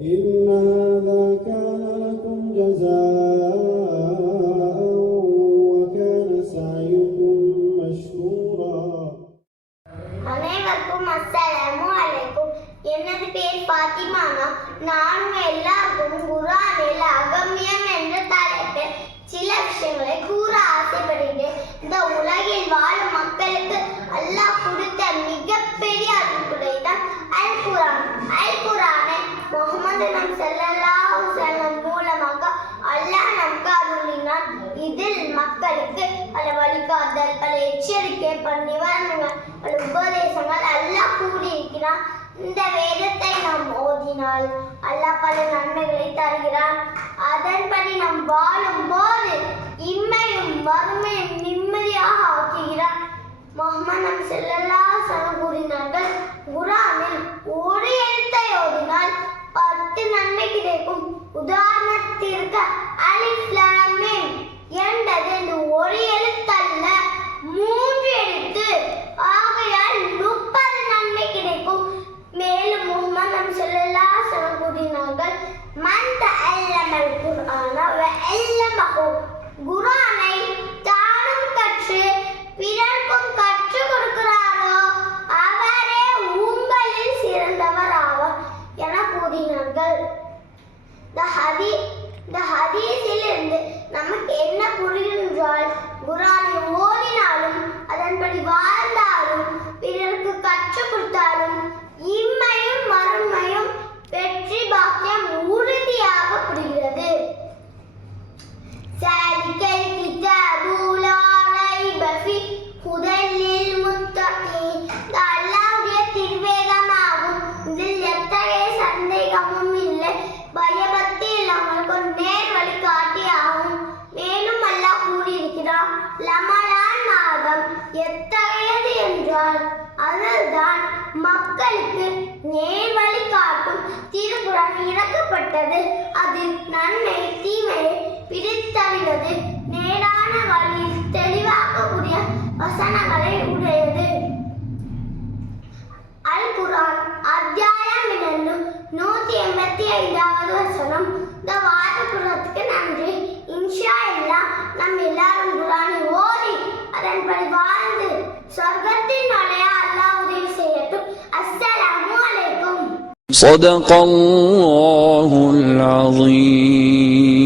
إن هذا كان لكم جزاء وكان سعيكم مشكورا. அனைவருக்கும் அஸ்ஸலாமு அலைக்கும். எனது பேர் ஃபாத்திமானா. நானும் எல்லாருக்கும் குர்ஆனில் அகமியம் என்ற தலைப்பில் சில விஷயங்களை கூற ஆசைப்படுகிறேன். இந்த உலகில் வாழும் மக்களுக்கு அல்லாஹ் கொடுத்த மிகப்பெரிய அருட்கொடை தான் அல் குர்ஆன். அல் குர்ஆனை முஹம்மது நபி ஸல்லல்லாஹு அலைஹி வஸல்லம் மூலமாக அல்லாஹ் நமக்கு அருளினான். இதில் மக்களுக்கு பல வழிகாட்டல், பல எச்சரிக்கை, பல நிவாரணங்கள், பல உபதேசங்கள் அல்லாஹ் கூறியிருக்கிறான். இந்த வேதத்தை நாம் ஓதினால் அல்லாஹ் பல நன்மைகளை தருகிறான். அதன்படி நாம் வாழும் போது இம்மையும் மறுமையும் நிம்மதியாக ஆக்குகிறான். முஹம்மது நபி ஸல்லல்லாஹு அலைஹி வஸல்லம் கூறினார்கள், குர்ஆனில் ஒரு எழுத்தை ஓதினால் 10 நன்மை கிடைக்கும். உதாரணத்திற்கு அலிஃப் லாம் மீம் என்பது ஒரு எழுத்தல்ல, 3 எழுத்து. ஆகையால் 30 நன்மை கிடைக்கும். மேலும் முஹம்மது நபி ஸல்லல்லாஹு அலைஹி வஸல்லம் கூறினார்கள், மன் தஅல்லமல் குர்ஆன வ அல்லமஹு, குர்ஆனை தானும் கற்று பிறர்க்கும் கற்றுக் கொடுக்கிறாரோ அவரே உங்களில் சிறந்தவர் ஆவார் என கூறினார்கள். இந்த ஹதீஸிலிருந்து நமக்கு என்ன புரிகின்றால், குர்ஆனை ஓதினாலும் அதன்படி வாழ்ந்தாலும் பிறருக்கு கற்றுக் கொடுத்தாலும் இம்மையும் மறுமையும் வெற்றி பாக்கியம் உறுதியாக புரிகிறது. ஸாலிகல் கிதாபு லா ரைப ஃபீஹ் ஹுதல் லில் முத்தகீன், அல்லாஹ்வுடைய திருவேதமாகும். இதில் எத்தகைய சந்தேகமும் இல்லை, பயபக்தி இல்லாமல் ஒரு நேர் வழிகாட்டி ஆகும். மேலும் அல்லாஹ் கூறியிருக்கிறான், ரமலான் மாதம் எத்தகையது என்றால் அதுதான் மக்களுக்கு நேர் வழி காட்டும் திருக்குர்ஆன் இறக்கப்பட்டது. அது நன்மை தீமையை பிரித்தறிவது, நேரான வழியில் தெளிவாக்கக்கூடிய வசனங்களை உடையது. அல் குர்ஆன் அத்தியாயம் 185வது வசனம். இந்த வார்த்தைக்கு நன்றி. இன்ஷா அல்லாஹ் நம் எல்லாரும் குர்ஆனை ஓதி அதன்படி வாழ்ந்து சொர்க்கத்தின் நுழைய அல்லாஹ் உதவி செய்யட்டும். அஸ்ஸலாமு அலைக்கும். صدق الله العظيم.